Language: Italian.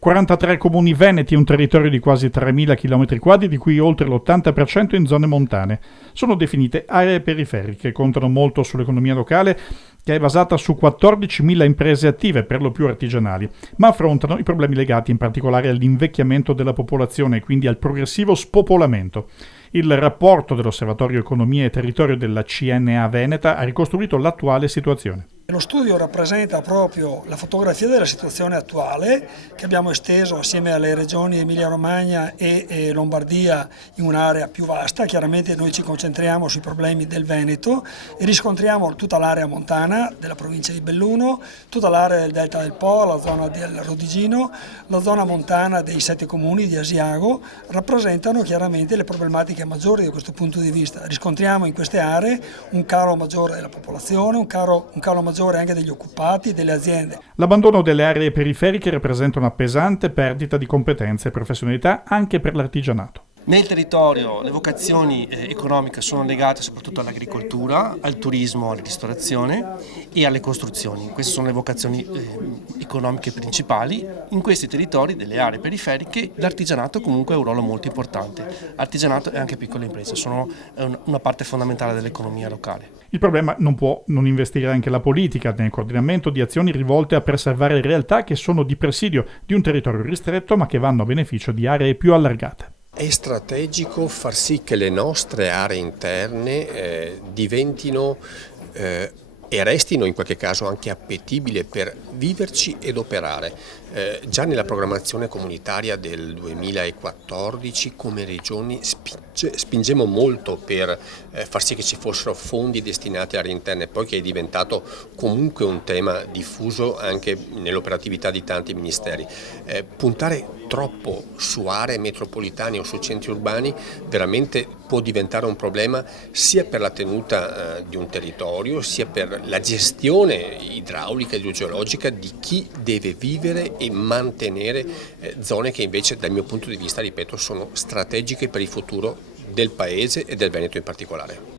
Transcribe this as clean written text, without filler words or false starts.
43 comuni veneti, un territorio di quasi 3.000 km², di cui oltre l'80% in zone montane. Sono definite aree periferiche, contano molto sull'economia locale, che è basata su 14.000 imprese attive, per lo più artigianali, ma affrontano i problemi legati in particolare all'invecchiamento della popolazione e quindi al progressivo spopolamento. Il rapporto dell'Osservatorio Economia e Territorio della CNA Veneta ha ricostruito l'attuale situazione. Lo studio rappresenta proprio la fotografia della situazione attuale che abbiamo esteso assieme alle regioni Emilia-Romagna e Lombardia in un'area più vasta. Chiaramente noi ci concentriamo sui problemi del Veneto e riscontriamo tutta l'area montana della provincia di Belluno, tutta l'area del Delta del Po, la zona del Rodigino, la zona montana dei 7 comuni di Asiago rappresentano chiaramente le problematiche maggiori da questo punto di vista. Riscontriamo in queste aree un calo maggiore della popolazione, un calo maggiore anche degli occupati, delle aziende. L'abbandono delle aree periferiche rappresenta una pesante perdita di competenze e professionalità anche per l'artigianato. Nel territorio le vocazioni economiche sono legate soprattutto all'agricoltura, al turismo, alla ristorazione e alle costruzioni. Queste sono le vocazioni economiche principali. In questi territori delle aree periferiche l'artigianato comunque ha un ruolo molto importante. Artigianato e anche piccole imprese sono una parte fondamentale dell'economia locale. Il problema non può non investire anche la politica nel coordinamento di azioni rivolte a preservare realtà che sono di presidio di un territorio ristretto ma che vanno a beneficio di aree più allargate. È strategico far sì che le nostre aree interne diventino e restino in qualche caso anche appetibili per viverci ed operare. Già nella programmazione comunitaria del 2014 come regioni spingemmo molto per far sì che ci fossero fondi destinati alle aree interne, poi che è diventato comunque un tema diffuso anche nell'operatività di tanti ministeri. Puntare troppo su aree metropolitane o su centri urbani veramente può diventare un problema sia per la tenuta di un territorio, sia per la gestione idraulica e idrogeologica di chi deve vivere e mantenere zone che invece dal mio punto di vista, ripeto, sono strategiche per il futuro del Paese e del Veneto in particolare.